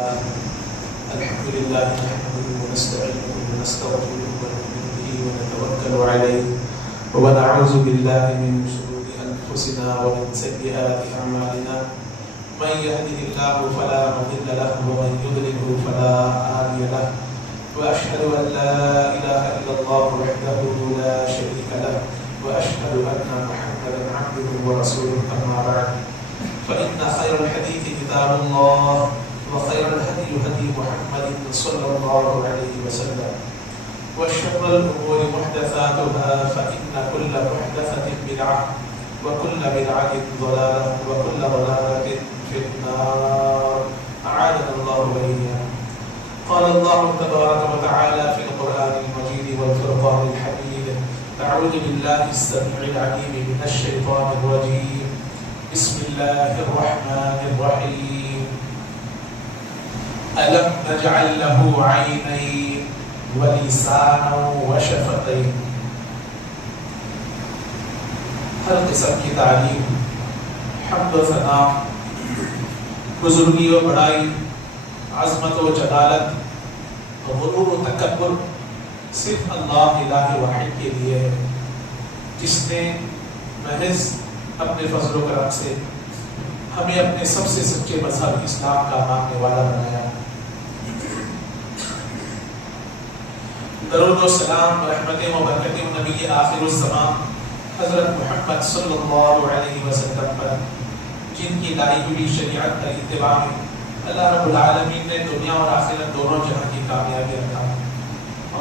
الحمد لله نحمده ونستعينه ونستغفره ونؤمن به ونتوكل عليه ونعوذ بالله من شرور انفسنا ومن سيئات اعمالنا من يهده الله فلا مضل له ومن يضلل فلا هادي له واشهد ان لا اله الا الله وحده لا شريك له واشهد ان محمدا عبده ورسوله اما بعد فان خير الحديث كتاب الله وخير الهدي هدي محمد صلى الله عليه وسلم وشر الأمور محدثاتها فإن كل محدثة بدعة وكل بدعة ضلالة وكل ضلالة في النار أعاذنا الله وإياكم. قال الله تبارك وتعالى في القرآن المجيد والفرقان الحميد أعوذ بالله السميع العليم من الشيطان الرجيم بسم الله الرحمن الرحيم ألم نجعل له عينين ولسانا وشفتين. ہر قسم کی تعلیم، حمد و ثنا، بزرگی و بڑائی، عظمت و جلالت، غرور و تکبر صرف اللہ الہ واحد کے لیے ہے، جس نے محض اپنے فضل و کرم سے ہمیں اپنے سب سے سچے مذہب اسلام کا ماننے والا بنایا. درود و سلام رحمتیں و برکتیں نبی آخر الزمان حضرت محمد صلی اللہ علیہ وسلم پر، جن کی لائی ہوئی شریعت کا اتباع میں اللہ رب العالمین نے دنیا اور آخرت دونوں جہاں کی کامیابی رکھا،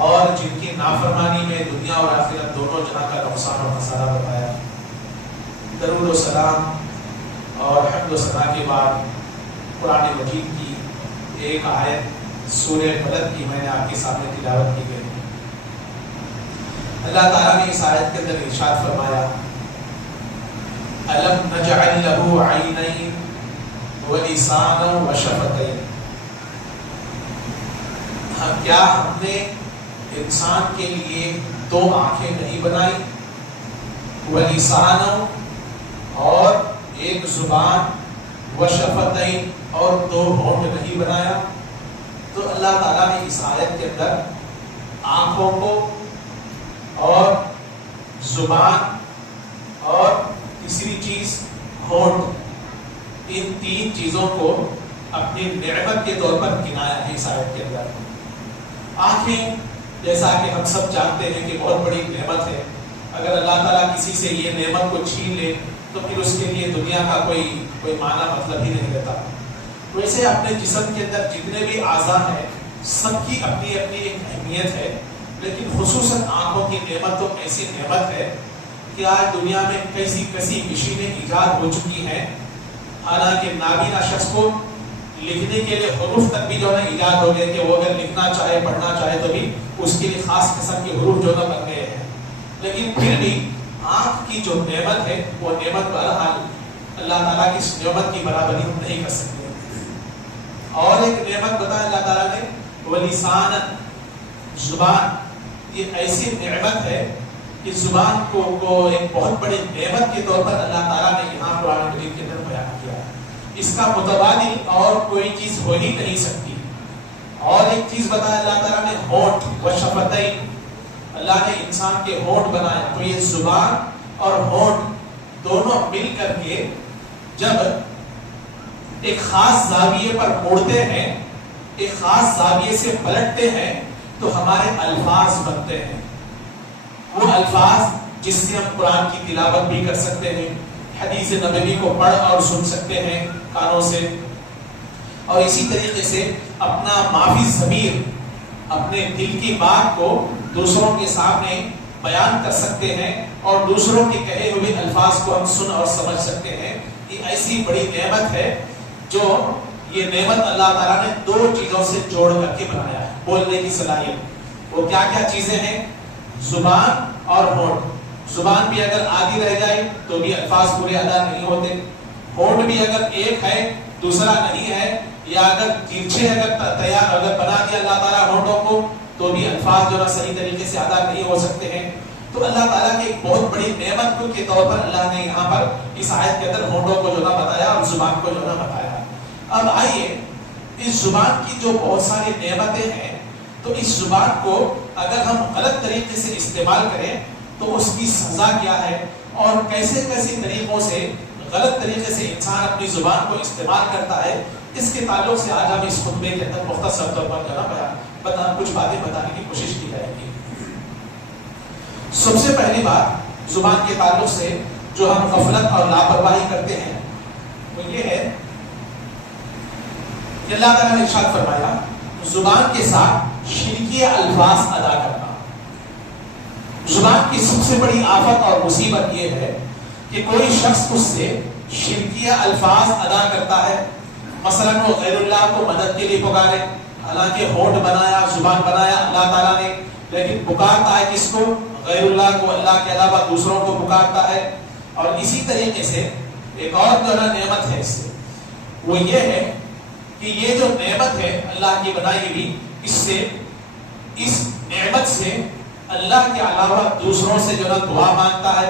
اور جن کی نافرمانی میں دنیا اور آخرت دونوں جہاں کا نقصان و خسارہ بتایا. درود و سلام اور حمد و ثنا کے بعد قرآن مجید کی ایک آیت سورہ بلد کی میں نے آپ کے سامنے تلاوت کی گئی. اللہ تعالیٰ نے اس آیت کے اندر ارشاد فرمایا أَلَمْ نَجْعَلْ لَهُ عَيْنَيْنِ وَلِسَانًا وَشَفَتَيْنِ. کیا ہم نے انسان کے لیے دو آنکھیں نہیں بنائی، وَلِسَانًا اور ایک زبان، وشفتین اور دو ہونٹ نہیں بنایا؟ تو اللہ تعالیٰ نے اس آیت کے اندر آنکھوں کو اور زبان اور تیسری چیز ہونٹ، ان تین چیزوں کو اپنی نعمت کے طور پر گنایا ہے اس آیت کے اندر. آنکھیں جیسا کہ ہم سب جانتے ہیں کہ بہت بڑی نعمت ہے. اگر اللہ تعالیٰ کسی سے یہ نعمت کو چھین لے تو پھر اس کے لیے دنیا کا کوئی معنی مطلب ہی نہیں رہتا. ویسے اپنے جسم کے اندر جتنے بھی اعضاء ہیں سب کی اپنی اپنی ایک اہمیت ہے، لیکن خصوصاً آنکھوں کی نعمت تو ایسی نعمت ہے کہ آج دنیا میں کیسی مشینیں ایجاد ہو چکی ہیں، حالانکہ نابینا شخص کو لکھنے کے لیے حروف تک بھی جو ہے ایجاد ہو گئے کہ وہ اگر لکھنا چاہے پڑھنا چاہے تو بھی اس کے لیے خاص قسم کے حروف جو ہے بن گئے ہیں. لیکن پھر بھی آنکھ کی جو نعمت ہے وہ نعمت بہرحال اللہ تعالیٰ کی اس نعمت کی برابری ہم نہیں کر سکتے. اور ایک نعمت بتایا اللہ تعالیٰ نے وَلِسَانًا، زبان. یہ ایسی نعمت ہے کہ زبان کو ایک بہت بڑی نعمت کے طور پر اللہ تعالیٰ نے یہاں قرآن کریم کے اندر بیان کیا. اس کا متبادل اور کوئی چیز ہو ہی نہیں سکتی. اور ایک چیز بتایا اللہ تعالیٰ نے ہونٹ، وشفتین. اللہ نے انسان کے ہونٹ بنایا، تو یہ زبان اور ہونٹ دونوں مل کر کے جب ایک خاص زاویے پر موڑتے ہیں، ایک خاص زاویے سے پلٹتے ہیں تو ہمارے الفاظ بنتے ہیں. وہ الفاظ جس سے ہم قرآن کی تلاوت بھی کر سکتے ہیں، حدیث نبوی کو پڑھ اور سن سکتے ہیں کانوں سے، اور اسی طریقے سے اپنا معافی ضمیر، اپنے دل کی بات کو دوسروں کے سامنے بیان کر سکتے ہیں، اور دوسروں کے کہے ہوئے الفاظ کو ہم سن اور سمجھ سکتے ہیں. یہ ایسی بڑی نعمت ہے جو یہ نعمت اللہ تعالیٰ نے دو چیزوں سے جوڑ کر کے بنایا ہے. بولنے کی صلاحیت، وہ کیا کیا چیزیں ہیں؟ زبان اور ہونٹ. زبان بھی اگر آدھی رہ جائے تو بھی الفاظ پورے ادا نہیں ہوتے. ہونٹ بھی اگر ایک ہے دوسرا نہیں ہے، یا اگر ترچھے اگر بنا دیا اللہ تعالیٰ ہونٹوں کو تو بھی الفاظ جو ہے صحیح طریقے سے ادا نہیں ہو سکتے ہیں. تو اللہ تعالیٰ کی ایک بہت بڑی نعمت کے طور پر اللہ نے یہاں پر اس آیت کے اندر ہونٹوں کو جو ہے بتایا اور زبان کو جو ہے بتایا. اب آئیے اس زبان کی جو بہت ساری نعمتیں ہیں، تو اس زبان کو اگر ہم غلط طریقے سے استعمال کریں تو اس کی سزا کیا ہے، اور کیسے کیسے طریقوں سے غلط طریقے سے انسان اپنی زبان کو استعمال کرتا ہے، اس کے تعلق سے آج ہم اس خطبے کے اندر مختصر طور پر کچھ باتیں بتانے کی کوشش کی جائے گی۔ سب سے پہلی بات زبان کے تعلق سے جو ہم غفلت اور لاپرواہی کرتے ہیں وہ یہ ہے کہ اللہ تعالیٰ نے ارشاد فرمایا زبان کے ساتھ شرکیہ الفاظ ادا کرنا۔ زبان کی سب سے بڑی آفت اور مصیبت یہ ہے کہ کوئی شخص اس سے شرکیہ الفاظ ادا کرتا ہے، مثلا وہ غیر اللہ کو مدد کے لیے پکارے، حالانکہ ہونٹ بنایا، زبان بنایا اللہ تعالیٰ نے، لیکن پکارتا ہے کس کو؟ غیر اللہ کو، اللہ کے علاوہ دوسروں کو پکارتا ہے۔ اور اسی طریقے سے ایک اور جو نعمت ہے اس سے وہ یہ ہے کہ یہ جو نعمت ہے اللہ کی بنائی ہوئی، اس نعمت سے اللہ کے علاوہ دوسروں سے جو دعا مانگتا ہے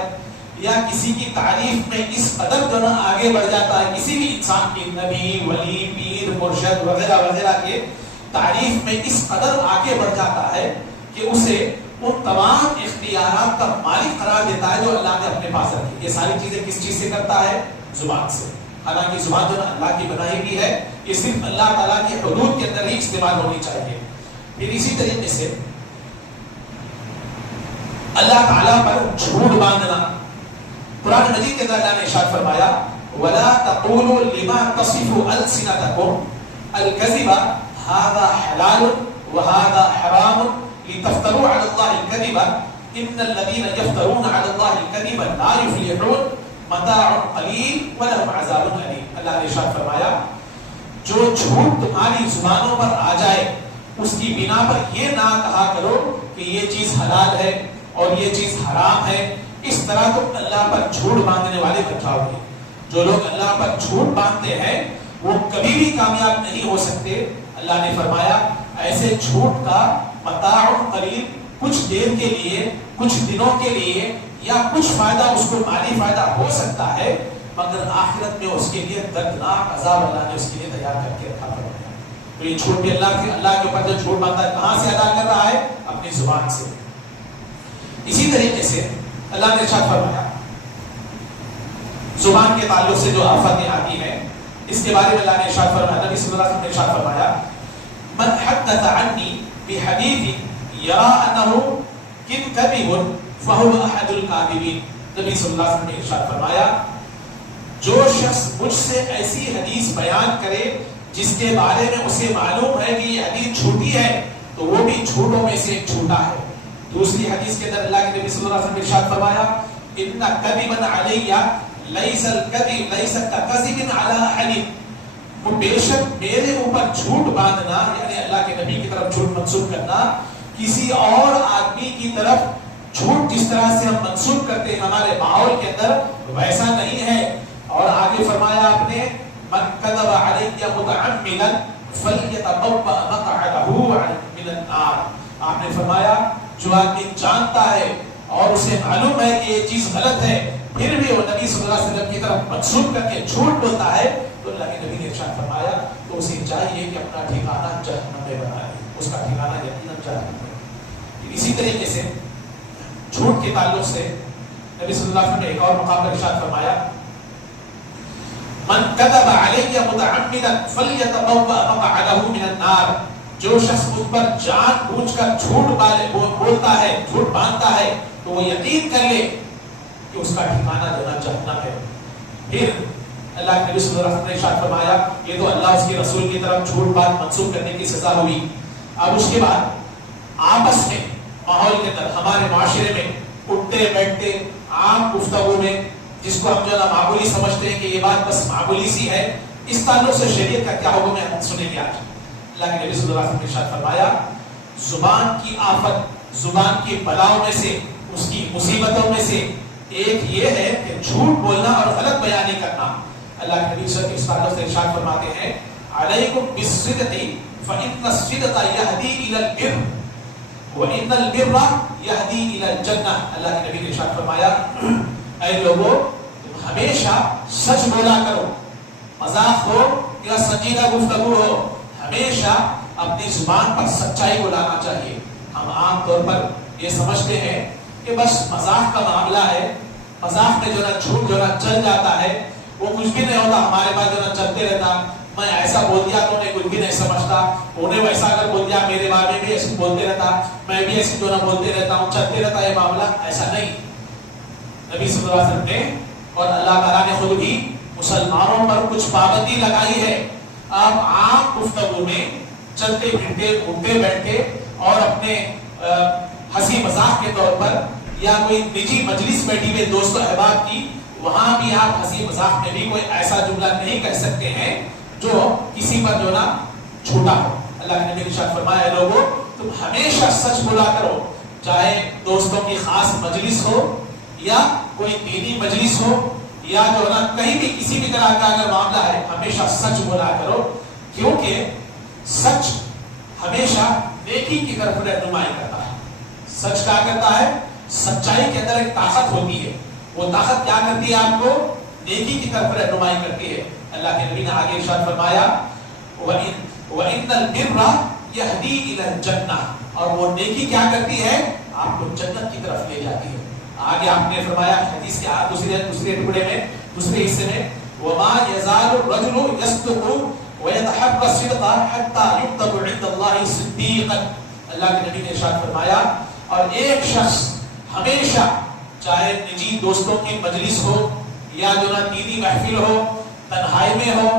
یا کسی کی تعریف میں اس قدر جو آگے بڑھ جاتا ہے، کسی بھی انسان کی، نبی، ولی، پیر، مرشد وغیرہ وغیرہ کے تعریف میں اس قدر آگے بڑھ جاتا ہے کہ اسے ان تمام اختیارات کا مالک قرار دیتا ہے جو اللہ نے اپنے پاس رکھی۔ یہ ساری چیزیں کس چیز سے کرتا ہے؟ زبان سے۔ حالانکہ زبان جو اللہ کی بنائی ہوئی ہے، یہ صرف اللہ تعالیٰ کی حدود کے اندر ہی استعمال ہونی چاہیے۔ پھر اسی طریقے سے اللہ تعالیٰ پر جھوٹ باندھنا، قرآن مجید کے اندر اللہ نے ارشاد فرمایا وَلَا تَقُولُوا لِمَا تَصِفُ أَلْسِنَتَكُمْ الْكَذِبَ هَذَا حَلَالٌ وَهَذَا حَرَامٌ لِتَفْتَرُوا عَلَى اللَّهِ الْكَذِبَ إِنَّ الَّذِينَ يَفْتَرُونَ عَلَى اللَّهِ الْكَذِبَ لَا يُفْلِحُونَ مَتَاعٌ قَلِيلٌ وَلَهُمْ عَذَابٌ أَلِيمٌ۔ اللہ نے ارشاد فرمایا جو جھوٹ تمہاری زبانوں پر آ جائے اس کی بنا پر یہ نہ کہا کرو کہ یہ چیز حلال ہے اور یہ چیز حرام ہے، اس طرح تم اللہ پر جھوٹ باندھنے والے بن جاؤ گے۔ جو لوگ اللہ پر جھوٹ باندھتے ہیں وہ کبھی بھی کامیاب نہیں ہو سکتے۔ اللہ نے فرمایا ایسے جھوٹ کا متاع قلیل، کچھ دیر کے لیے، کچھ دنوں کے لیے یا کچھ فائدہ اس کو مالی فائدہ ہو سکتا ہے، مگر آخرت میں اس کے لیے دردناک عذاب اللہ نے اس کے لیے تیار کر کے رکھا ہے۔ تو یہ جھوٹ بھی اللہ کے اوپر جو جھوٹ باندھتا ہے کہاں سے ادا کر رہا ہے؟ اپنی زبان سے۔ اسی طریقے سے اللہ نے ارشاد فرمایا زبان کے تعلق سے جو آفتیں آتی ہیں اس کے بارے میں اللہ نے ارشاد فرمایا، نبی صلی اللہ علیہ وسلم نے ارشاد فرمایا من حدث عنی بحدیث یرا انہ کذب فہو احد الکاذبین۔ نبی صلی اللہ علیہ وسلم نے ارشاد فرمایا جو شخص مجھ سے ایسی حدیث بیان کرے جس کے بارے میں اسے معلوم ہے کہ یہ حدیث جھوٹی ہے تو وہ بھی جھوٹوں میں سے ایک جھوٹا ہے۔ دوسری حدیث کے اندر اللہ کے نبی صلی اللہ علیہ وسلم نے ارشاد فرمایا ان کذبا علی لیس الکذب لیس کذب علی احد، وہ بے شک میرے اوپر جھوٹ باندھنا یعنی اللہ کے نبی کی طرف جھوٹ منسوب کرنا کسی اور آدمی کی طرف جھوٹ جس طرح سے ہم منسوب کرتے ہیں ہمارے ماحول کے اندر ویسا نہیں ہے۔ اور آگے فرمایا آپ نے من کذب علی متعمدا فلیتبوأ مقعدہ من النار۔ آپ نے فرمایا جو آدمی جانتا ہے اور اسے معلوم ہے کہ یہ چیز غلط ہے پھر بھی وہ نبی صلی اللہ علیہ وسلم کی طرف منسوب کر کے جھوٹ بولتا ہے تو اللہ کے نبی نے ارشاد فرمایا تو اسے چاہیے کہ اپنا ٹھکانہ جہنم میں بنائے، اس کا ٹھکانہ یقیناً جہنم میں۔ اسی طریقے سے جھوٹ کے تعلق سے نبی صلی اللہ علیہ وسلم نے ایک اور مقام پر ارشاد فرمایا من کذب علی متعمدا فلیتبوأ مقعدہ من النار، جو شخص مجھ پر جان بوجھ کر جھوٹ بولتا ہے، جھوٹ باندھتا ہے تو وہ یقین کر لے کہ اس کا ٹھکانہ جو ہے جہنم ہے۔ پھر اللہ کے نبی صلی اللہ علیہ وسلم نے ارشاد فرمایا یہ تو اللہ اس کے رسول کی طرف جھوٹ بات منسوب کرنے کی سزا ہوئی۔ اب اس کے بعد آپس میں ماحول کے اندر ہمارے معاشرے میں اٹھتے بیٹھتے عام گفتگو میں جس کو ہم جو ہے معمولی سمجھتے ہیں کہ یہ بات بس معمولی سی ہے، اس تعلق سے شریعت کا کیا حکم ہے ہم سنیں گے آج۔ اللہ کے نبی صلی اللہ علیہ وسلم نے ارشاد فرمایا زبان کی آفت، زبان کی بلاؤں میں سے، اس کی مصیبتوں میں سے ایک یہ ہے کہ جھوٹ بولنا اور غلط بیانی کرنا۔ اللہ کے نبی صلی اللہ علیہ وسلم اس تعلق سے ارشاد فرماتے ہیں علیکم بالصدق فإن الصدق یہدی الی البر وإن البر یہدی الی الجنہ۔ اللہ کے نبی نے ارشاد فرمایا اے لوگو تم ہمیشہ سچ بولا کرو، مذاق ہو یا سنجیدہ گفتگو ہو، ہمیشہ اپنی زبان پر سچائی کو لانا چاہیے. ہم عام طور پر یہ سمجھتے ہیں کہ بس مذاق کا معاملہ ہے, مذاق میں جو نا جھوٹ جو نا چل جاتا ہے, وہ کچھ بھی نہیں ہوتا, ہمارے پاس جو نا چلتے رہتا. میں ایسا بول دیا تو انہیں کچھ بھی نہیں سمجھتا, انہیں ویسا اگر بول دیا میرے بارے میں بھی ایسے بولتے رہتا, میں بھی ایسے جو نا بولتے رہتا ہوں, چلتے رہتا یہ معاملہ. ایسا نہیں. نبی صلی اللہ علیہ وسلم نے اور اللہ تعالیٰ نے خود بھی مسلمانوں پر کچھ پابندی لگائی ہے. آپ عام گفتگو میں چلتے پھرتے اٹھتے بیٹھتے اور اپنے ہنسی مذاق کے طور پر یا کوئی نجی مجلس بیٹھی ہوئے دوست و احباب کی, وہاں بھی آپ ہنسی مذاق میں بھی کوئی ایسا جملہ نہیں کہہ سکتے ہیں جو کسی پر جو نا چھوٹا ہو. اللہ کے نبی نے ارشاد فرمایا ہے لوگوں تم ہمیشہ سچ بولا کرو, چاہے دوستوں کی خاص مجلس ہو یا کوئی دینی مجلس ہو یا جو نا کہیں بھی کسی بھی طرح کا اگر معاملہ ہے, ہمیشہ سچ بولا کرو, کیونکہ سچ ہمیشہ نیکی کی طرف رہنمائی کرتا ہے. سچ کیا کرتا ہے؟ سچائی کے اندر ایک طاقت ہوتی ہے, وہ طاقت کیا کرتی ہے آپ کو؟ نیکی کی طرف رہنمائی کرتی ہے. اللہ کے نبی نے آگے ارشاد فرمایا وَإِنَّ الْبِرَّ يَهْدِي إِلَى الْجَنَّةِ, اور وہ نیکی کیا کرتی ہے؟ آپ کو جنت کی طرف لے جاتی ہے. آگے آپ نے فرمایا حدیث کے دوسرے ٹکڑے میں, دوسرے حصے میں, وَمَا يَزَالُ الرَّجُلُ يَصْدُقُ وَيَتَحَرَّى الصِّدْقَ حَتَّى يُكْتَبَ عِندَ اللَّهِ صِدِّيقًا. اللہ کے نبی نے ارشاد فرمایا اور ایک شخص ہمیشہ چاہے نجی دوستوں کی مجلس ہو یا جو نا دینی محفل ہو, تنہائی میں ہو,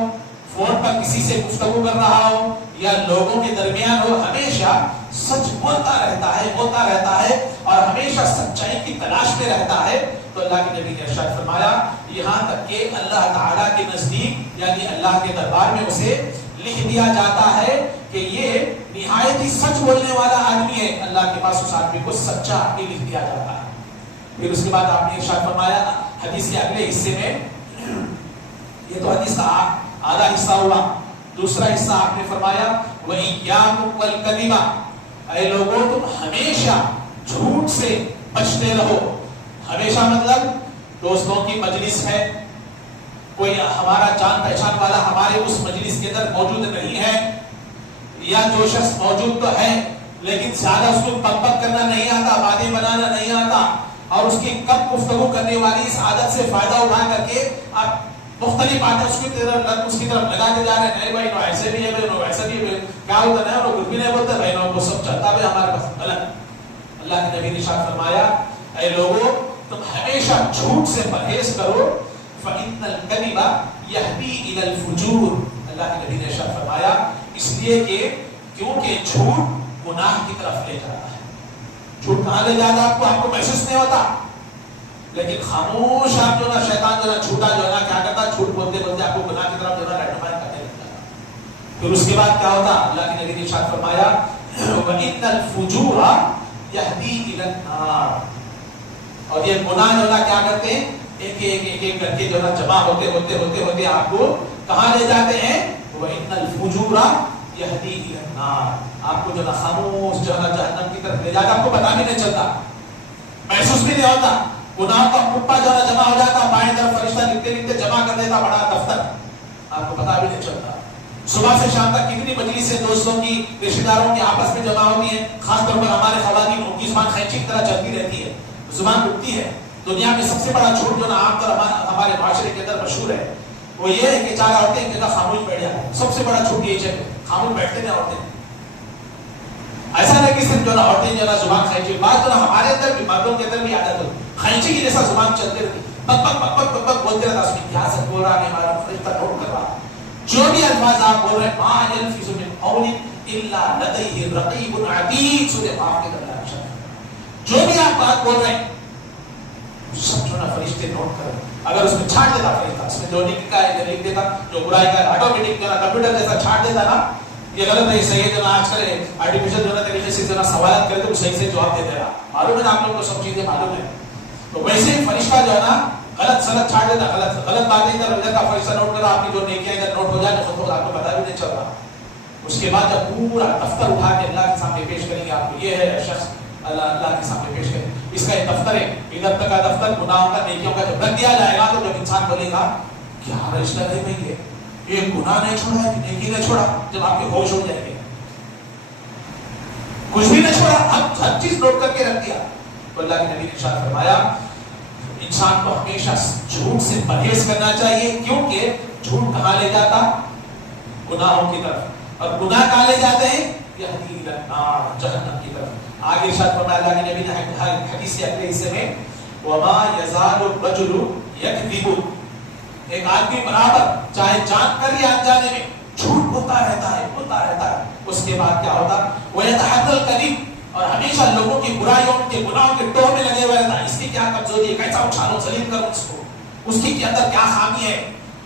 فون پر کسی سے گفتگو کر رہا ہو یا لوگوں کے درمیان ہو, ہمیشہ سچ بولتا رہتا ہے اور ہمیشہ سچائی کی تلاش میں رہتا ہے. تو اللہ کے نبی نے ارشاد فرمایا یہاں تک کہ اللہ تعالیٰ کے نزدیک یعنی اللہ کے دربار میں اسے لکھ دیا جاتا ہے کہ یہ نہایت ہی سچ بولنے والا آدمی ہے. اللہ کے پاس اس آدمی کو سچا آدمی لکھ دیا جاتا ہے. پھر اس کے بعد آپ نے ارشاد فرمایا حدیث کے اگلے حصے میں, یہ تو حدیث کا آدھا حصہ ہوا, دوسرا حصہ آپ نے فرمایا وَإِيَّاكُمْ وَالْكَذِبَ, اے لوگوں تم ہمیشہ جھوٹ سے بچتے رہو. ہمیشہ مطلب دوستوں کی مجلس ہے, کوئی ہمارا جان پہچان والا ہمارے اس مجلس کے اندر موجود نہیں ہے, یا جو شخص موجود تو ہے لیکن زیادہ اس کو پک پک کرنا نہیں آتا, باتیں بنانا نہیں آتا, اور اس کی کم گفتگو کرنے والی اس عادت سے فائدہ اٹھا کر کے آپ مختلف باتیں اس کی طرف لگاتے جا رہے ہیں. نہیں بھائی نو ایسے بھی ہے, بھائی نو ویسے بھی ہے, کیا ہوتا ہے, کچھ بھی نہیں بولتے بھائی نو, وہ سب چلتا ہے ہمارے پاس. غلط. اللہ کے نبی نے ارشاد فرمایا اے لوگوں تم ہمیشہ جھوٹ سے پرہیز کرو, فَإِنَّ الْكَذِبَ يَهْدِي إِلَى الْفُجُورِ. اللہ کے نبی نے ارشاد فرمایا اس لیے کہ کیونکہ جھوٹ گناہ کی طرف لے جاتا ہے. جھوٹ کہاں لے جاتا ہے آپ کو محسوس نہیں ہوتا, لیکن خاموش آپ جو نا شیطان جو نا چھوٹا جو نا کیا کرتا ہے, جھوٹ بولتے بولتے آپ کو گناہ کی طرف جو نا رہنمائی کرنے لگتا ہے. پھر اس کے بعد کیا ہوتا, اللہ کے نبی نے ارشاد فرمایا وَإِنَّ الْفُجُورَ يَهْدِي إِلَى النَّارِ, اور یہ گناہ جو نا کیا کرتے ہیں, ایک کر کے جو نا جمع ہوتے آپ کو کہاں لے جاتے ہیں, وَإِنَّ الْفُجُورَ يَهْدِي إِلَى النَّارِ, آپ کو جو نا خاموش جو نا جہنم کی طرف لے جاتا, آپ کو پتہ بھی نہیں چلتا, محسوس بھی نہیں ہوتا. گناہ کا کپا جو نا جمع ہو جاتا, بائیں طرف فرشتہ لکھتے جمع کر دیتا بڑا دفتر, آپ کو پتہ بھی نہیں چلتا. صبح سے شام تک کتنی مجلسیں دوستوں کی رشتہ داروں کی آپس میں جمع ہوتی ہیں, خاص طور پر ہمارے خواتین, ان کی زبان خینچی کی طرح چلتی رہتی ہے, زبان اٹھتی ہے. دنیا میں سب سے بڑا جھوٹ جو نا عام طور ہمارے معاشرے کے اندر مشہور ہے, وہ یہ ہے کہ چار عورتیں ایک جگہ خاموش بیٹھ جاتی ہیں. سب سے بڑا جھوٹ یہی ہے, خاموش بیٹھتے نہیں عورتیں. ایسا نہیں کہ صرف جو نا عورتیں جو نا زبان خینچی, بات جو نا ہمارے اندر بھی, مردوں کے اندر بھی عادت ہوتی, خینچی کی جیسا زبان چلتے رہتی, پک پک پک پک پک بولتے رہتا. اس میں کیا سب بول رہا ہے, ہمارا فرشتہ نوٹ کر رہا. جو بھی الفاظ آپ بول رہے ہیں, ما یلفظ من قول الا لدیہ رقیب عتید, سورہ قاف کے اندر ہے. جو بھی آپ بات بول رہے ہیں سب جو نا فرشتے نوٹ کر رہے ہیں. اگر اس میں چھاٹ دیتا فرشتہ, اس میں جو نیکی کا ہے لکھ دیتا, جو برائی کا ہے آٹومیٹک جو نا کمپیوٹر جیسا چھاٹ دیتا نا, یہ غلط نہیں صحیح ہے, جو نا آج کل آرٹیفیشل جو نا طریقے سے جو نا سوالات کرے تو صحیح سے جواب دے دے رہا. معلوم ہے نا آپ لوگوں کو سب چیزیں معلوم ہے. تو ویسے ہی فرشتہ جو ہے نا غلط سلط چھاٹ دیتا, غلط باتیں ادھر ادھر کا فرشتہ نوٹ کر رہا, آپ کی جو نیکیاں ادھر نوٹ ہو جائے خود آپ کو پتہ بھی نہیں چل رہا. اس کے بعد جب پورا دفتر اٹھا کے اللہ کے سامنے پیش کریں گے آپ کو, یہ ہے شخص اللہ کے سامنے پیش کریں, اس کا ایک دفتر ہے, ادھر تک کا دفتر گناہوں کا نیکیوں کا جب رکھ دیا جائے گا تو جب انسان بولے گا کیا رجسٹر ہے بھائی, ایک گناہ نہیں چھوڑا ہے کہ نیکی نہیں چھوڑا. جب آپ کے ہوش ہو جائیں گے کچھ بھی نہیں چھوڑا, ہر چیز نوٹ کر کے رکھ دیا. تو اللہ کے نبی نے ارشاد فرمایا انسان کو ہمیشہ جھوٹ سے پرہیز کرنا چاہیے, کیونکہ جھوٹ کہاں لے جاتا؟ گناہوں کی طرف, اور گناہ کہاں لے جاتے ہیں؟ یہدی الی النار, جہنم کی طرف. آگے ارشاد فرمایا اللہ کے نبی نے حدیث کے اگلے حصے میں وما یزال الرجل یکذب, ایک آدمی برابر چاہے جان کر یا انجانے میں جھوٹ بولتا رہتا ہے, اس کے بعد کیا ہوتا؟ وَيَتَحَدَّ الْكَذِبَ, اور ہمیشہ لوگوں کی برائیوں کے گناہوں کے ٹوہ میں لگے ہوئے رہتا ہے. اس کی کیا کمزوری ہے, کیسا اچھالوں ذلیل کروں اس کو, اس کے اندر کیا خامی ہے,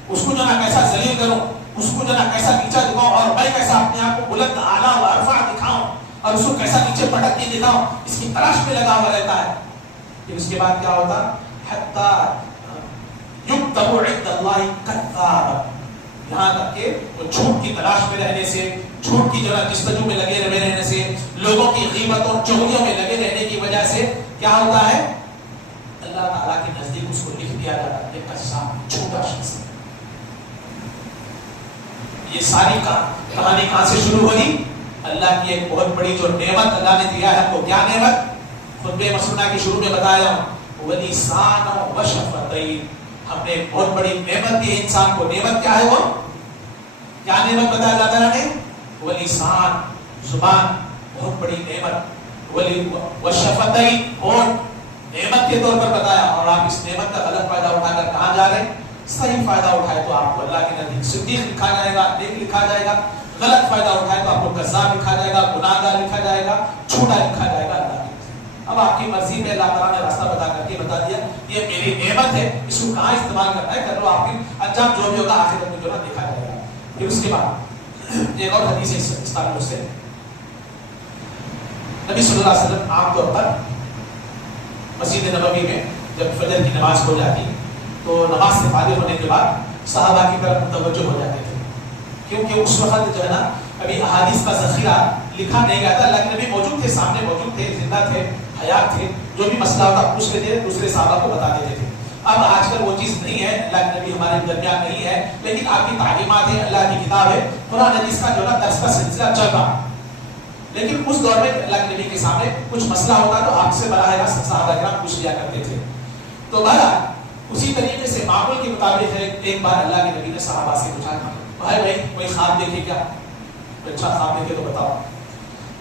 اس کو جو نا کیسا ذلیل کروں, اس کو جو نا کیسا نیچا دکھاؤں, اور میں کیسا اپنے آپ کو بلند اعلیٰ و ارفع دکھاؤں, اور اس کو کیسا نیچے پٹک کے دکھاؤں, اس کی تلاش میں لگا ہوا رہتا ہے. پھر اس کے بعد کیا ہوتا؟ حتی یکتب عند اللہ کذاب, یہاں تک کہ وہ جھوٹ کی تلاش میں رہنے سے, جھوٹ کی جو جستجو میں لگے رہنے سے, لوگوں کی غیبت اور چغلیوں میں لگے رہنے کی وجہ سے کیا ہوتا ہے؟ اللہ تعالیٰ کے نزدیک اس کو لکھ دیا جاتا ہے کہ قذاب, جھوٹا شخص. یہ ساری کہانی کہاں سے شروع ہوئی؟ اللہ کی ایک بہت بڑی جو نعمت اللہ نے دیا ہے ہم کو. کیا نعمت؟ خطبہ مسنونہ کے شروع میں بتایا ہوں, وَلِسَانًا وَشَفَتَيْنِ, ہم نے ایک بہت بڑی نعمت دی انسان کو. نعمت کیا ہے؟ وہ کیا نعمت بتایا اللہ تعالیٰ نے؟ وَلِسَان, زبان بہت بڑی نعمت, وَشَفَتَيْنِ, اور نعمت کے طور پر بتایا. اور آپ اس نعمت کا غلط فائدہ اٹھا کر کہاں جا رہے ہیں؟ صحیح فائدہ اٹھائے تو آپ کو اللہ کے نزدیک صدیق لکھا جائے گا, نیک لکھا جائے گا. غلط فائدہ اٹھائے تو آپ کو کذاب لکھا جائے گا, گناہگار لکھا جائے گا, جھوٹا لکھا جائے گا. اللہ اب آپ کی مرضی میں اللہ تعالیٰ نے راستہ بتا کر کے بتا دیا یہ میری نعمت ہے, اس کو کہاں استعمال کرنا ہے کر لو, آپ کی انجام جو بھی ہوگا آخرت میں جو نا دیکھا جائے گا. پھر اس کے بعد ایک اور حدیث ہے اس تعلق سے, نبی صلی اللہ علیہ وسلم عام طور پر مسجد نبوی میں جب فجر کی نماز ہو جاتی تو نماز سے فارغ ہونے کے بعد صحابہ کی طرف متوجہ ہو جاتے تھے, کیونکہ اس وقت جو ہے نا ابھی احادیث کا ذخیرہ لکھا نہیں گیا تھا. اللہ کے نبی موجود تھے, سامنے موجود تھے, زندہ تھے, حیات تھے, جو بھی مسئلہ ہوتا پوچھ لیتے, دوسرے صحابہ کو بتا دیتے تھے. اب آج کل وہ چیز نہیں ہے, اللہ کے نبی ہمارے درمیان نہیں ہے, لیکن آپ کی تعلیمات ہیں, اللہ کی کتاب ہے, قرآن حدیث کا جو نا درس کا سلسلہ چل رہا. لیکن اس دور میں اللہ کے نبی کے سامنے کچھ مسئلہ ہوتا تو آپ سے براہ راست صحابہ کرام پوچھ لیا کرتے تھے. تو بہرحال اسی طریقے سے معمول کے مطابق ہے, ایک بار اللہ کے نبی نے صحابہ سے پوچھا بھائی کوئی خواب دیکھے کیا؟ اچھا خواب دیکھے تو بتاؤ.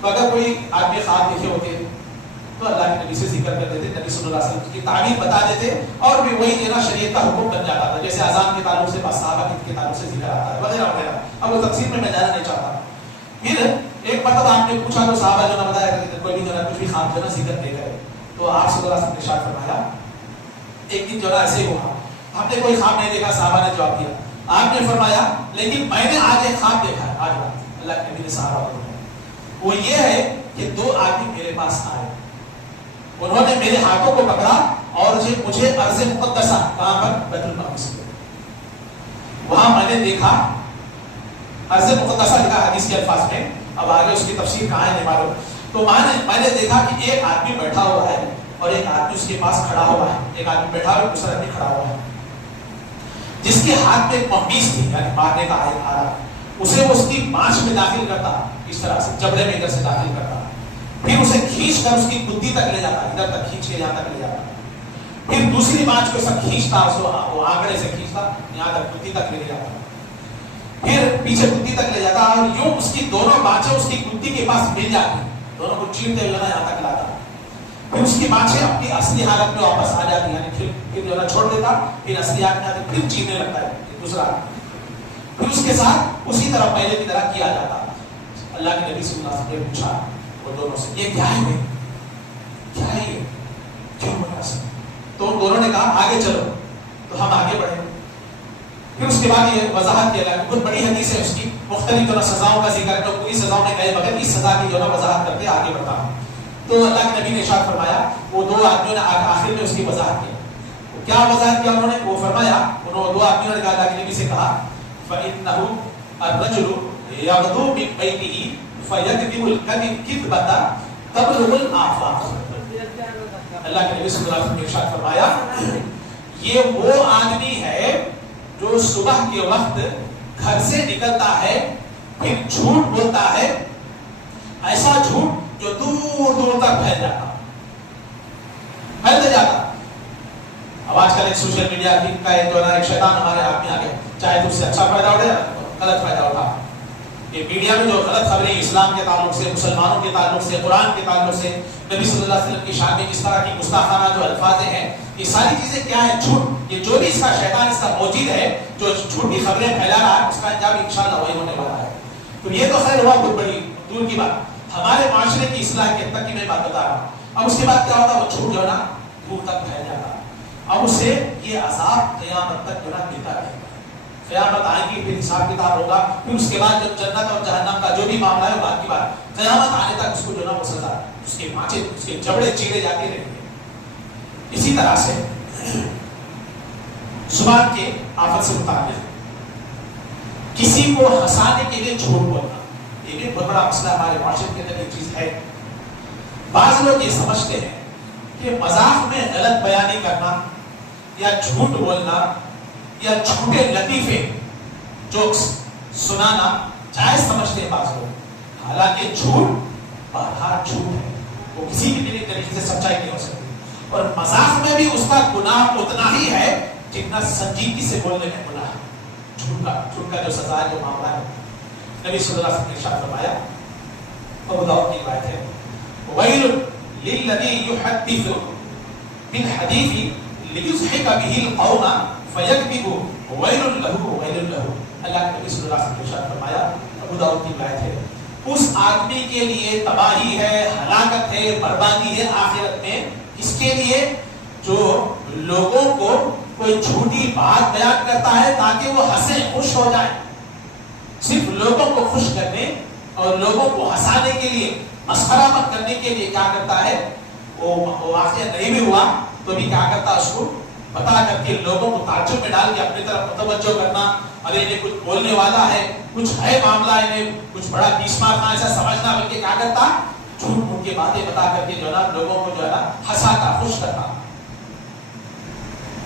تو اگر کوئی آدمی خواب دیکھے ہوتے تو اللہ کے نبی سے ذکر کر دیتے, نبی صلی اللہ علیہ وسلم کی تعبیر بتا دیتے, اور بھی وہی دینا شریعت کا حکم بن جاتا تھا. جیسے اذان کے تعلق سے صحابہ کے تعلق سے ذکر آتا ہے وغیرہ وغیرہ. اب وہ تفصیل میں جانا نہیں چاہتا. پھر ایک مرتبہ آپ نے پوچھا تو صحابہ جو نہ بتایا کرتے تھے, کوئی بھی جو نا کچھ بھی خواب جو نا ذکر نہیں کرے. تو آپ صلی اللہ علیہ وسلم نے ارشاد فرمایا ایک دن جو نا ایسے ہی ہوا, ہم نے کوئی خواب نہیں دیکھا. صحابہ نے جواب دیا, آپ نے فرمایا لیکن میں نے آج ایک خواب دیکھا ہے. آج رات اللہ کے نبی نے صحابہ کو بتایا, وہ یہ ہے کہ دو آدمی میرے پاس آئے, انہوں نے میرے ہاتھوں کو پکڑا اور مجھے ارض مقدسہ, کہاں پر؟ بیت المقدس میں, وہاں میں نے دیکھا ارض مقدسہ لکھا حدیث کے الفاظ میں. اب آگے اس کی تفسیر کہاں ہے نہیں معلوم. تو میں نے دیکھا کہ ایک آدمی بیٹھا ہوا ہے اور ایک آدمی اس کے پاس کھڑا ہوا ہے. ایک آدمی بیٹھا ہوا ہے, دوسرا آدمی کھڑا ہوا ہے, جس کے ہاتھ میں ایک ممیز تھی, یعنی مارنے کا آلہ. اسے وہ اس کی مانچ میں داخل کرتا, اس طرح سے جبڑے میں ادھر سے داخل کرتا, پھر اسے کھینچ کر اس کی گدی تک لے جاتا, ادھر تک کھینچ کے یہاں تک لے جاتا, پھر دوسری مانچ کو سب کھینچتا, وہ آنکڑے سے کھینچتا, یہاں تک گدی تک لے جاتا, پھر پیچھے گدی تک لے جاتا, اور یوں اس کی دونوں مانچیں اس کی گدی کے پاس مل جاتی, دونوں کو چیرتے ہوئے یہاں تک لاتا. پھر اس کی مانچیں اپنی اصلی حالت میں واپس آ جاتی, یعنی پھر جو ہے چھوڑ دیتا, پھر اصلی حالت میں آتی, پھر چیرنے لگتا ہے دوسرا. پھر اس کے ساتھ اسی طرح پہلے کی طرح کیا جاتا. اللہ کے نبی صلی اللہ علیہ وسلم نے پوچھا وہ دونوں سے, یہ کیا ہے, کیا ہے یہ, کیوں ہوا ایسا؟ تو ان دونوں نے کہا آگے چلو. تو ہم آگے بڑھے. پھر اس کے بعد یہ وضاحت کیا گیا, بہت بڑی حدیث ہے اس کی, مختلف جو سزاؤں کا ذکر ہے, پوری سزاؤں میں گئے مگر اس سزا کی جو ہے وضاحت کرتے آگے بڑھتا ہوں. تو اللہ کے نبی نے ارشاد فرمایا, وہ دو آدمیوں نے آخر میں اس کی وضاحت کی. کیا وضاحت کیا انہوں نے؟ وہ فرمایا, انہوں دو آدمیوں نے کہا, اللہ کے نبی سے کہا فَإِنَّهُ الرَّجُلُ يَغْدُو مِنْ بَيْتِهِ فَيَكْذِبُ الْكَذِبَ كِذْبَةً تَبْلُغُ الْآفَاقَ. اللہ کے نبی صلی اللہ علیہ وسلم نے ارشاد فرمایا, یہ وہ آدمی ہے جو صبح کے وقت گھر سے نکلتا ہے پھر جھوٹ بولتا ہے، ایسا جھوٹ جو دور دور تک پھیل جاتا اب آج کل ایک سوشل میڈیا کا ایک شیطان ہمارے ہاتھ میں آ گیا، چاہے تو اس سے اچھا فائدہ اٹھے یا غلط فائدہ اٹھا. یہ میڈیا میں جو غلط خبریں اسلام کے تعلق سے، مسلمانوں کے تعلق سے، قرآن کے تعلق سے، نبی صلی اللہ علیہ وسلم کی شان میں اس طرح کی گستاخانہ جو الفاظ ہیں، یہ ساری چیزیں کیا ہیں؟ جھوٹ. یہ جو بھی اس کا شیطان، اس کا موجود ہے جو جھوٹی خبریں پھیلا رہا ہے، اس کا انجام انشاءاللہ وہی ہونے والا ہے. تو یہ تو خیر ہوا بہت بڑی دور کی بات. ہمارے معاشرے کی اصلاح کے تک کی میں بات بتا رہا ہوں. اب اس کے بعد کیا ہوتا ہے؟ وہ جھوٹ جو ہے نا دور تک پھیل جاتا ہے. اب اسے یہ عذاب قیامت تک جو ہے ملتا رہے گا. قیامت آئے گی، پھر حساب کتاب ہوگا، پھر اس کے بعد جو جنت اور جہنم کا جو بھی معاملہ ہے بات کی بات، قیامت آنے تک اس کو جو ہے وہ سزا، اس کے مانچے، اس کے جبڑے چیرے جاتے رہیں گے. اسی طرح سے زبان کے آفت سے متعلق کسی کو ہنسانے کے لیے جھوٹ بولنا، یہ بھی بہت بڑا مسئلہ ہمارے معاشرے کے اندر ایک چیز ہے. بعض لوگ یہ سمجھتے ہیں کہ مذاق میں غلط بیانی کرنا یا جھوٹ بولنا یا جھوٹے لطیفے جوکس سنانا جائز سمجھتے ہیں بعض لوگ. حالانکہ جھوٹ بہرحال جھوٹ ہے، وہ کسی بھی طریقے سے سچائی نہیں ہو سکتی. اور مذاق میں بھی اس کا گناہ اتنا ہی ہے جتنا سنجیدگی سے بولنے میں گناہ ہے. جھوٹ کا جو سزا ہے، جو معاملہ ہے، نبی صلی اللہ علیہ وسلم نے ارشاد فرمایا، ابو داؤد کی روایت ہے، ویل للذی یحدث بالحدیث لیضحک به القوم فیکذب ویل لہ ویل لہ. اللہ کے نبی صلی اللہ علیہ وسلم نے ارشاد فرمایا، ابو داؤد کی روایت ہے، اس آدمی کے لیے تباہی ہے، ہلاکت ہے، بربادی ہے آخرت میں. اس کے لیے جو لوگوں کو کوئی جھوٹی بات بیان کرتا ہے تاکہ وہ ہنسے، خوش ہو جائے. صرف لوگوں کو خوش کرنے اور لوگوں کو ہنسانے کے لیے، مسخرہ مت کرنے کے لیے کیا کرتا ہے؟ وہ واقعہ نہیں بھی ہوا تو بھی کیا کرتا ہے؟ اس کو بتا کر کے لوگوں کو تعجب میں ڈال کے اپنی طرف متوجہ کرنا. ارے یہ کچھ بولنے والا ہے، کچھ ہے معاملہ، انہیں کچھ بڑا بیسمار تھا ایسا سمجھنا، بلکہ کیا کرتا؟ جھوٹ موٹ کی باتیں بتا کر کے جو ہے نا لوگوں کو جو ہے نا ہنساتا، خوش کرتا.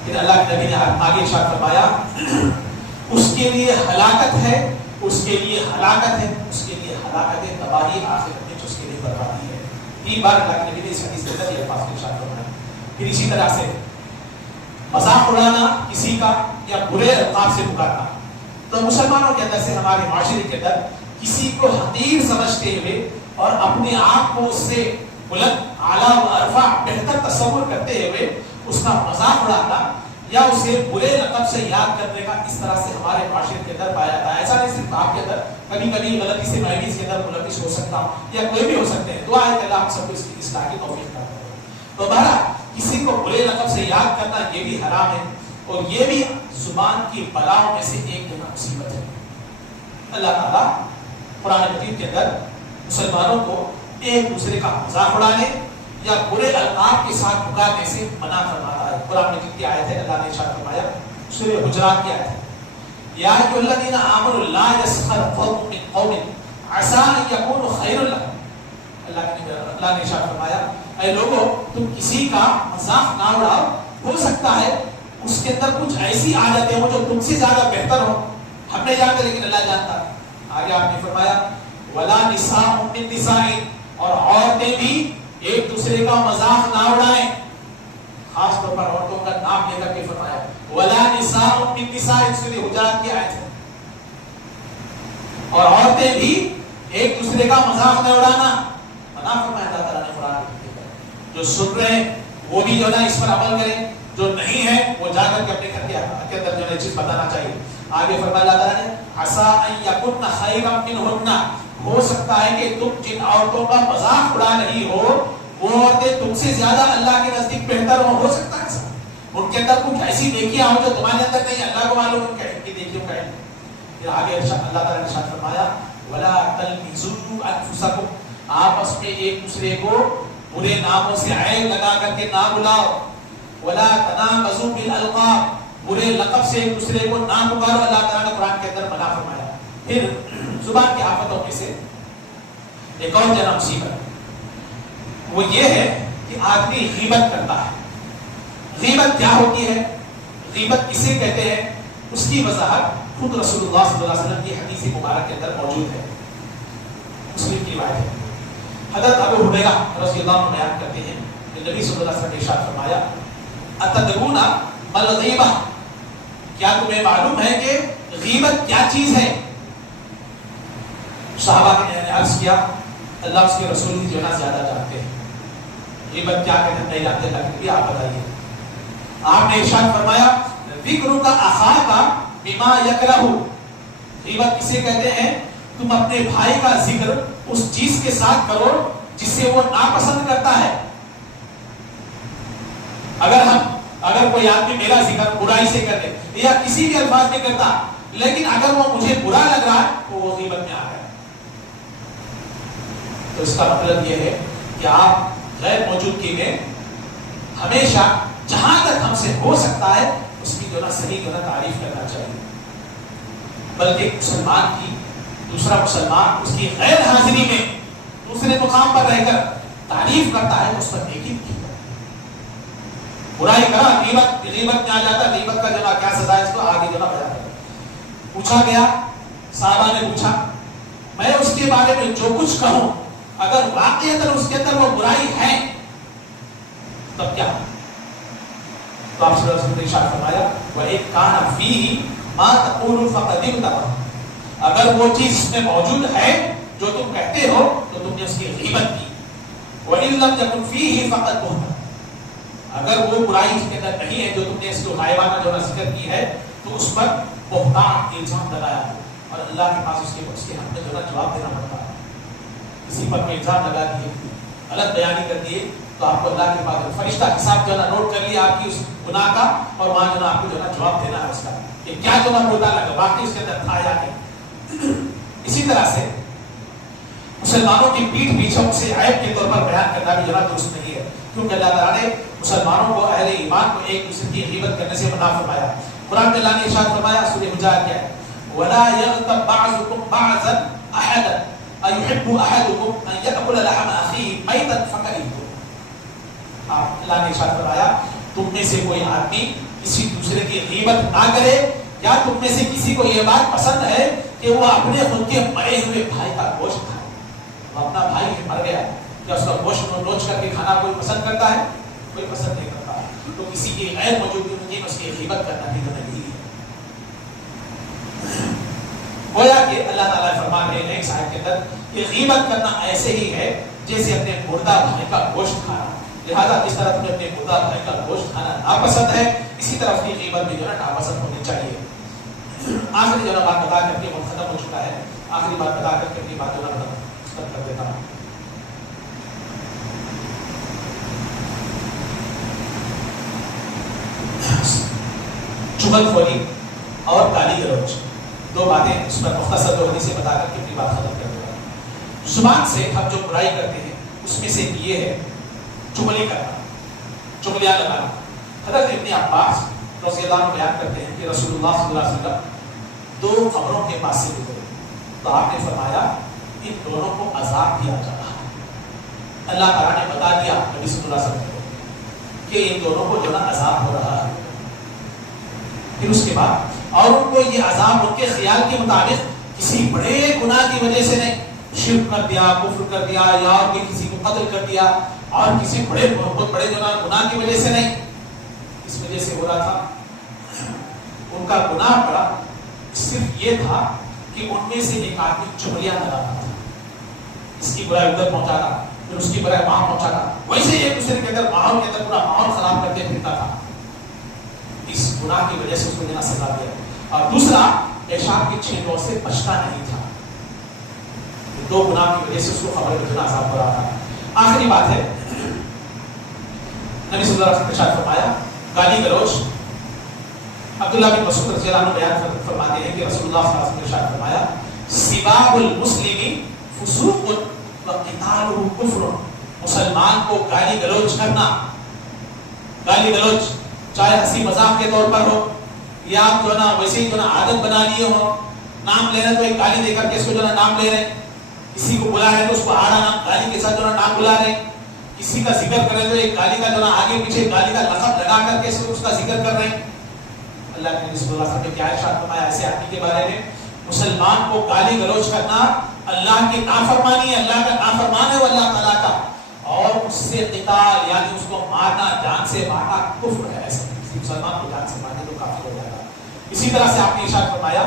پھر اللہ کے نبی نے آگے ارشاد فرمایا، اس کے لیے ہلاکت ہے، اس کے لیے ہلاکت ہے، اس کے لیے ہلاکت ہے، تباہی آخرت میں جو اس کے لیے بربادی ہے. 3 بار اللہ کے نبی نے اس حدیث کے اندر یہ الفاظ ارشاد فرمایا. پھر اسی طرح سے مذاق اڑانا کسی کا یا برے الفاظ سے پکارنا. تو مسلمانوں کے اندر سے، ہمارے معاشرے کے اندر کسی کو حقیر سمجھتے ہوئے اور اپنے آپ کو اس سے بلند، اعلیٰ و ارفع، بہتر تصور کرتے ہوئے اس کا مذاق اڑانا یا اسے برے لقب سے یاد کرنے کا اس طرح سے ہمارے معاشرے کے اندر پایا جاتا ہے. ایسا نہیں صرف آپ کے اندر، کبھی کبھی غلطی سے میں بھی اس کے اندر ملوث ہو سکتا ہوں یا کوئی بھی ہو سکتے ہیں. دعا ہے کہ اللہ ہم سب کو اس کی اصلاح کی توفیق عطا کرے. تو بہرحال کسی کو برے لقب سے یاد کرنا یہ بھی حرام ہے، اور یہ بھی زبان کی بلاؤں میں سے ایک جگہ مصیبت ہے. اللہ تعالیٰ قرآن مجید کے اندر مسلمانوں کو ایک دوسرے کا مذاق اڑانے یا برے القاب کے ساتھ پکارنے سے منع فرماتا ہے. قرآن مجید کی آیت ہے، اللہ نے ارشاد فرمایا، سورہ حجرات کی آیت ہے، یا ایھا الذین آمنوا لا یسخر قوم من قوم عسى ان یکونوا خیرا لهم. اللہ نے ارشاد فرمایا، اے لوگو تم کسی کا مذاق نہ اڑاؤ، ہو سکتا ہے اس کے اندر کچھ ایسی عادتیں ہوں جو تم سے زیادہ بہتر ہو. ہم نہیں جانتے لیکن اللہ جانتا. آگے آپ نے فرمایا، ولا نساء من نساء، اور عورتیں بھی ایک دوسرے کا مذاق نہ اڑائیں. خاص طور پر عورتوں کا نام لے کر کے فرمایا، ولا نساء من نساء، سورہ حجرات کی آیت ہے. اور عورتیں بھی ایک دوسرے کا مذاق نہ اڑانا منع فرمایا اللہ تعالیٰ نے قرآن میں. جو سن رہے ہیں وہ بھی جو ہے اس پر عمل کریں، جو نہیں ہے وہ جا کر کے اپنے گھر کے اندر جو ہے چیز بتانا چاہیے. آگے فرمایا اللہ تعالیٰ نے، عسیٰ ان یکن خیرا منہن، ہو سکتا ہے کہ تم جن عورتوں کا مذاق اڑا رہی ہو وہ عورتیں تم سے زیادہ اللہ کے نزدیک بہتر ہو سکتا ہے. ان کے اندر کچھ ایسی نیکیاں ہوں جو تمہارے اندر نہیں، اللہ کو معلوم ہے کہ نیکیوں کا ہے. پھر آگے اللہ تعالیٰ نے ارشاد فرمایا، ولا تلمزوا انفسکم، آپس میں ایک دوسرے کو برے ناموں سے عیب لگا کر کے نہ بلاؤ. ولا تنابزوا بالالقاب، برے لقب سے ایک دوسرے کو نہ پکارو. اللہ تعالیٰ نے قرآن کے اندر منع فرمایا. پھر زبان کی آفتوں میں سے ایک اور جنا مصیبت وہ یہ ہے کہ آدمی غیبت کرتا ہے. غیبت کیا ہوتی ہے؟ غیبت کسے کہتے ہیں؟ اس کی وضاحت خود رسول اللہ صلی اللہ علیہ وسلم کی حدیث مبارک کے اندر موجود ہے، مسلم کی روایت ہے۔ حضرت ابو ہریرہ رضی اللہ عنہ بیان کرتے ہیں کہ نبی صلی اللہ علیہ وسلم نے ارشاد فرمایا اتدرون ما الغیبہ، کیا تمہیں معلوم ہے کہ غیبت کیا چیز ہے؟ صحابہ نے عرض کیا اللہ اس کے رسول کی جو ہے زیادہ جانتے ہیں، غیبت کیا کہتے ہیں نہیں جانتے، لیکن بھی آپ بتائیے۔ آپ نے ارشاد فرمایا ذکر کا اخاک بما یکرہ، غیبت کسے کہتے ہیں؟ تم اپنے بھائی کا ذکر اس چیز کے ساتھ کرو جسے وہ ناپسند کرتا ہے۔ اگر کوئی آدمی میرا ذکر برائی سے کر لے یا کسی بھی الفاظ میں کرتا، لیکن اگر وہ مجھے برا لگ رہا ہے تو وہ غیبت میں آ گیا۔ تو اس کا مطلب یہ ہے کہ آپ غیر موجودگی میں ہمیشہ جہاں تک ہم سے ہو سکتا ہے اس کی جو نا صحیح جو نا تعریف کرنا چاہیے، بلکہ ایک مسلمان کی دوسرا مسلمان اس کی غیر حاضری میں دوسرے مقام پر رہ کر تعریف کرتا ہے اس پر نیکی کی، برائی کرا غیبت میں آ جاتا، غیبت کا جو نا کیا سزا ہے اس کو آگے جو نا بیان کرتا۔ پوچھا گیا، صحابہ نے پوچھا میں اس کے بارے میں جو کچھ کہوں اگر واقعتاً اس کے اندر وہ برائی ہے تب کیا؟ تو آپ صلی اللہ علیہ وسلم نے ارشاد فرمایا وَإِن كَانَ فِيهِ مَا تَقُولُ فَقَدْ اغْتَبْتَ، اگر وہ چیز اس میں موجود ہے جو تم کہتے ہو تو تم نے اس کی غیبت کی۔ وَإِن لَمْ يَكُنْ فِيهِ فَقَدْ بُهْتَانَ، اگر وہ برائی اس کے اندر نہیں ہے جو تم نے اس کو غائبانہ جو ذکر کی ہے تو اس پر بہتان الزام لگایا اور اللہ کے پاس اس کے حق میں جو جواب دینا پڑتا ہے۔ کسی پر کوئی الزام لگا دیے، غلط بیانی کر دیے تو آپ کو اللہ کے پاس فرشتہ حساب جو ہے نا نوٹ کر لیا آپ کی اس گناہ کا، اور وہاں جو ہے آپ کو جو ہے جواب دینا ہے اس کا کہ کیا جو ہے مردہ لگا واقعی اس کے اندر تھا یا نہیں۔ اسی طرح سے مسلمانوں کی پیٹھ پیچھے سے عیب کے طور پر بیان کرنا بھی جو ہے درست نہیں ہے، کیونکہ اللہ تعالیٰ نے مسلمانوں کو اہل ایمان کو ایک دوسرے کی غیبت کرنے سے منع فرمایا۔ قرآن میں اللہ نے ارشاد فرمایا سورہ حجرات کیا ہے وَلَا يَغْتَبْ بَعْضُكُمْ بَعْضًا أَحَدًا أَيُحِبُّ أَحَدُكُمْ أَن يَأْكُلَ لَحْمَ أَخِيهِ مَيْتًا فَكَرِهْتُمْ، اللہ نے ارشاد فرمایا تم میں سے کوئی آدمی کسی دوسرے کی غیبت نہ کرے، یا تم میں سے کسی کو یہ بات پسند ہے کہ وہ اپنے خود کے مرے ہوئے بھائی کا گوشت کھائے۔ وہ اپنا بھائی مر گیا، کیا اس کا گوشت نوچ کر کے کھانا کوئی پسند کرتا ہے؟ کوئی پسند نہیں کرتا، تو کسی کی غیر موجودگی میں اس کی غیبت کرنا بھی نہیں ہے۔ گویا کہ اللہ تعالیٰ فرما رہے ہیں اس آیت کے اندر کہ غیبت کرنا ایسے ہی ہے جیسے اپنے مردہ بھائی کا گوشت کھانا، لہذا جس طرح تمہیں اپنے مردہ بھائی کا گوشت کھانا ناپسند ہے اسی طرح اس کی غیبت بھی جو ہے ناپسند ہونی چاہیے۔ آخری جو ہے بات بتا کر کے وقت ختم ہو چکا ہے، آخری بات بتا کر کے اپنی بات جو ہے ختم کر دیتا ہوں۔ چغل خوری اور گالی گلوچ، دو باتیں اس پر مختصر دو حدیثیں بتا کر کے اپنی بات ختم کر دوں گا۔ زبان سے ہم جو برائی کرتے ہیں اس میں سے یہ ہے چغلی کرنا، چغلیاں لگانا۔ حضرت ابن عباس رضی اللہ عنہ بیان کرتے ہیں کہ رسول اللہ صلی اللہ علیہ وسلم دو قبروں کے پاس سے گزرے تو آپ نے فرمایا ان دونوں کو عذاب دیا جا رہا ہے۔ اللہ تعالیٰ نے بتا دیا نبی صلی اللہ علیہ وسلم کو کہ ان دونوں کو جو نا عذاب ہو رہا ہے۔ پھر اس کے بعد اور ان کو یہ عذاب ان کے خیال کے مطابق کسی بڑے گناہ کی وجہ سے نہیں، شرک کر دیا، کفر کر دیا، یا اور کسی کو قتل کر دیا اور کسی بڑے بہت بڑے گناہ کی وجہ سے نہیں، اس وجہ سے ہو رہا تھا ان کا گناہ بڑا صرف یہ تھا کہ ان میں سے ایک آدمی چغلیاں لگاتا تھا، اس کی برائی ادھر پہنچانا پھر اس کی برائی وہاں پہنچانا، ویسے ایک دوسرے کے اندر ماحول کے اندر پورا ماحول خراب کر کے پھرتا تھا۔ اس گناہ کی وجہ سے اس کو دینا سزا دیا۔ اور دوسرا پیشاب کی چھینٹوں سے بچتا نہیں تھا، دو گناہ کی وجہ سے اس کو خبر بجنا عذاب ہو رہا تھا۔ آخری بات ہے نبی صلی اللہ علیہ وسلم نے ارشاد فرمایا گالی گلوچ۔ عبداللہ بن مسعود رضی اللہ عنہ بیان فرماتے ہیں کہ رسول اللہ صلی اللہ علیہ وسلم نے ارشاد فرمایا سباب المسلم فسوق وقتالہ کفر، مسلمان کو گالی گلوچ کرنا، گالی گلوچ چاہے ہنسی مذاق کے طور پر ہو یا آپ جو ہے نا ویسے ہی جو ہے نا عادت بنا لیے ہو، نام لے رہے تو ایک گالی دے کر کے اس کو جو ہے نام لے رہے ہیں، کسی کو بلا رہے تو اس کو آڑا نام گالی کے ساتھ جو ہے نام بلا رہے ہیں، کسی کا ذکر کر رہے تو ایک گالی کا جو ہے آگے پیچھے گالی کا لقب لگا کر کے اس کا ذکر کر رہے ہیں۔ اللہ کے نبی صلی اللہ علیہ وسلم نے کیا ارشاد فرمایا ایسے آدمی کے بارے میں؟ مسلمان کو گالی گلوچ کرنا اللہ کی نافرمانی ہے، اللہ کا نافرمان ہے وہ اللہ تعالیٰ کا، اور اس سے قتال یعنی اس کو مارنا، جان سے مارنا کفر ہے. ایسا کسی مسلمان کو جان سے مارنے تو کافر ہو جائے گا. اسی طرح سے آپ نے ارشاد فرمایا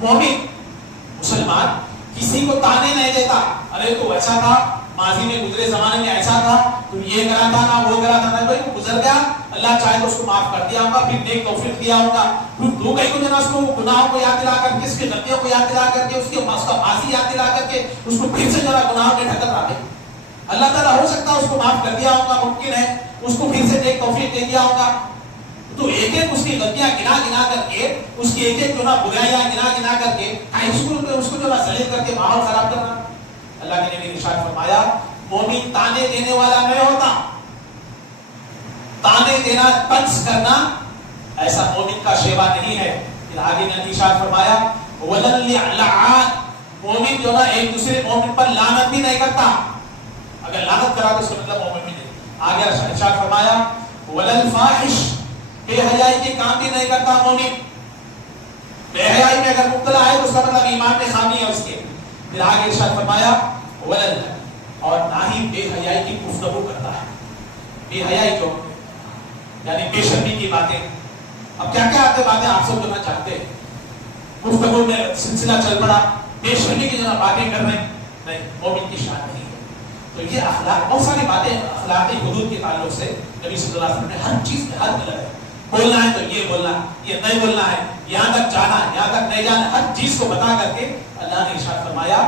مومن مسلمان کسی کو تانے نہیں دیتا، ارے تو ایسا تھا ماضی میں گزرے زمانے میں ایسا تھا تو یہ کرا تھا نا وہ کرا تھا نا، بھائی وہ گزر گیا، اللہ چاہے تو اس کو معاف کر دیا ہوگا، پھر نیک توفیق دیا ہوگا. تو کہیں کو جنا اس کو گناہوں کو یاد دلا کر کے، اس کی غلطیوں کو یاد دلا کر کے، اس کی ماضی یاد دلا کر کے اس کو پھر سے ذرا گناہوں کے ڈھکن رہا ہے. اللہ تعالیٰ ہو سکتا ہے اس کو معاف کر دیا ہوگا، ممکن ہے اس کو پھر سے نیک توفیق دے دیا ہوگا. تو ایک ایک اس کی غلطیاں گنا گنا کر کے، اس کی ایک ایک جو نا برائیاں گنا گنا کر کے اس کو جو نا ذلیل کر کے ماحول خراب کرنا. اللہ کے نبی نے ارشاد فرمایا مومن تانے دینے والا نہیں ہوتا، تانے دینا طنز کرنا ایسا مومن کا شیوا نہیں ہے. پھر آگے نے ارشاد فرمایا ولل لعان، مومن جو نا ایک دوسرے مومن پر لعنت بھی نہیں کرتا، اگر لعنت کرا تو اس کا مطلب مومن بھی نہیں. آگے ارشاد فرمایا ولل فاحش، بے حیائی کے کام بھی نہیں کرتا مومن. بے حیائی میں اگر مبتلا ہے تو اس کا مطلب ایمان میں خامی ہے اس کے. پھر آگے ارشاد فرمایا ولل، اور نہ ہی بے حیائی کی گفتگو کرتا ہے. بے حیائی جو یعنی بے شرمی کی باتیں، اب کیا کیا آتے باتیں آپ سب جو نہ چاہتے ہیں، گفتگو میں سلسلہ چل پڑا، بے شرمی کی جو نہ باتیں کر رہے ہیں، نہیں، مومن کی شان نہیں ہے. تو یہ اخلاق، بہت ساری باتیں اخلاقی حدود کے تعلق سے نبی صلی اللہ علیہ وسلم نے ہر چیز میں حد ملا ہے. بولنا ہے تو یہ بولنا، یہ نہیں بولنا ہے، یہاں تک جانا، یہاں تک نہیں جانا، ہر چیز کو بتا کر کے اللہ نے ارشاد فرمایا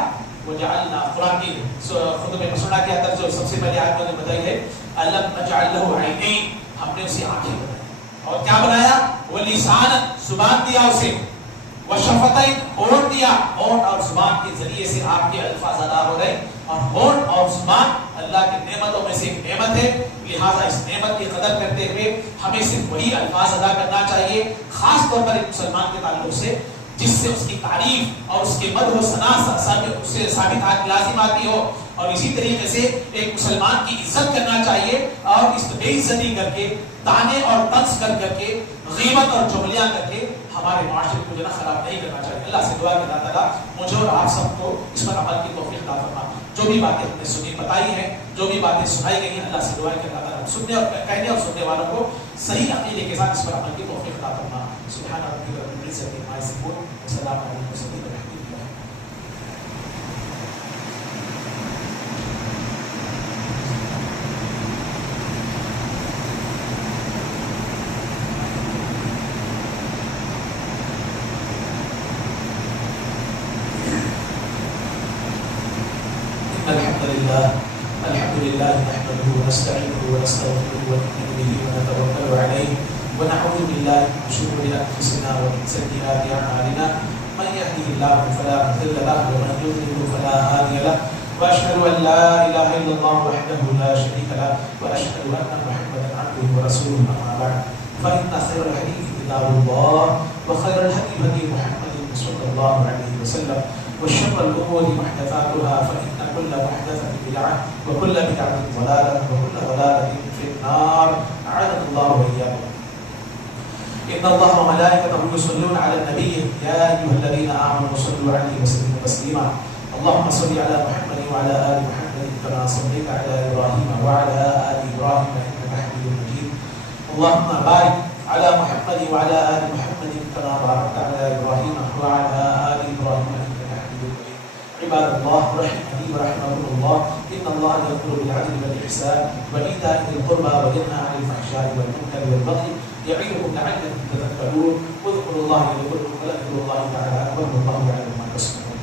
وجعلنا، قرآن کی خطبہ مسنہ کے اندر جو سب سے پہلے آیت میں نے بتائی ہے الم نجعل له عینین، ہم نے اسے آنکھیں بنائی، اور کیا بنایا ولسانا، زبان دیا اسے، وشفتین، ہونٹ دیا، ہونٹ اور زبان کے ذریعے سے آپ کے الفاظ ادا ہو رہے، اور ہونٹ اور زبان اللہ کی نعمتوں میں سے ایک نعمت ہے. لہذا اس نعمت کی قدر کرتے ہوئے ہمیں صرف وہی الفاظ ادا کرنا چاہیے، خاص طور پر ایک مسلمان کے تعلق سے، جس سے اس کی تعریف اور اس کے مدح و ثنا سے ثابت لازم آتی ہو. اور اسی طریقے سے ایک مسلمان کی عزت کرنا چاہیے، اور اس بے عزتی کر کے، تانے اور طنز کر کے، غیبت اور چغلیاں کر کے ہمارے معاشرے کو جو ہے خراب نہیں کرنا چاہیے. اللہ سے دعا کہ اللہ تعالیٰ مجھے اور آپ سب کو اس پر عمل کی توفیق عطا فرمائے. جو بھی باتیں ہم نے سنی بتائی ہیں، جو بھی باتیں سنائی گئی ہیں، اللہ سے دعا کہ اللہ تعالیٰ سننے اور کہنے اور سننے والوں کو صحیح عقیدے کے ساتھ اس پر عمل کی توفیق عطا فرمائے. سبحان ربک رب العزت عما یصفون وسلام علی المرسلین والحمد للہ. الحمد لله نحمده ونستعينه ونستغفره ونؤمن به ونتوكل عليه ونعوذ بالله من شرور انفسنا ومن سيئات اعمالنا من يهده الله فلا مضل له ومن يضلل فلا هادي له واشهد ان لا اله الا الله وحده لا شريك له واشهد ان محمدا عبده ورسوله. اما بعد فان خير الحديث كتاب الله وخير الهدي هدي محمد صلى الله عليه وسلم وشر الأمور محدثاتها فإن كل محدثة بدعة وكل بدعة ضلالة وكل ضلالة في النار أعاذنا الله وإياكم. إن الله وملائكته يصلون على النبي يا أيها الذين آمنوا صلوا عليه وسلموا تسليما. اللهم صل على محمد وعلى آل محمد كما صليت على إبراهيم وعلى آل إبراهيم إنك حميد مجيد. اللهم بارك على محمد وعلى آل محمد كما باركت على إبراهيم وعلى آل إبراهيم. عباد الله رحمني ورحمكم الله، إن الله يأمر بالعدل والإحسان وإيتاء ذي القربى وينهى عن الفحشاء والمنكر والبغي يعظكم لعلكم تذكرون. اذكروا الله يذكركم ولذكر الله تعالى أكبر والله يعلم ما تصنعون.